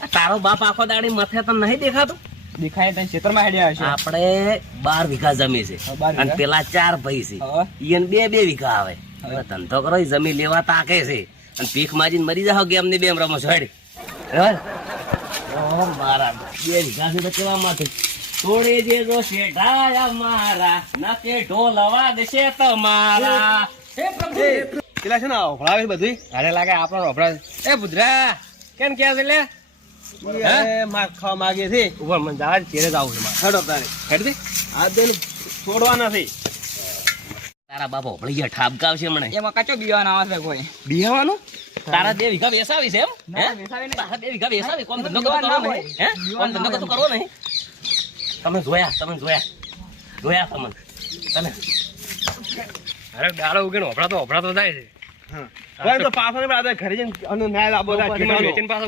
વાત તારો બાપ આખો દાડી મથે તો નહીં દેખાતું? દેખાય તને ખેતરમાં હેડ્યા હશે. આપણે 12 વીઘા જમી છે 12 વીઘા. અને પેલા 4 ભાઈ છે. હા. ઈયન 2 વીઘા આવે. હવે ધંધો કરો, ઈ જમીન લેવા તાકે છે અને ભીખ માજીને મરી જાવ ગેમ ની બેમ રમો છો. હેડ મારા 2 વીઘા છે તો કેવા માથે તોડી દેજો શેઠાયા મારા, નકે ઢોલ વાગશે તમારા. હે પ્રભુ પેલા છે ને ઓભળાવે છે બધું. અરે લાગે આપણો ઓભળાવે. એ બુધરા કેમ કે છે લે? એ માર ખાવા માંગે છે. ઉપર મને જવા ચેરે જાવ છે મારે. હેડો તારે હેડ દે. આ બેન છોડવાના છે. તારા બાપો ભળી ગયા ઠાબકાવ છે મને. એમાં કચો બીવાનો આવે છે કોઈ બિહાવાનું તારા 2 વીઘા વેસાવી છે એમ? હે? ના, વેસાવી નહીં. તારા 2 વીઘા વેસાવી કોમ ધંધો કરતો કરવો નહીં? હે? કોમ ધંધો કરતો કરવો નહીં? તમે જોયા તમે. અરે દાડો ઉગીને ઓભળાતો જાય છે. હા તો પાછો ને ઘરે જઈને ન્યાય લાવો. વેચીને પાછો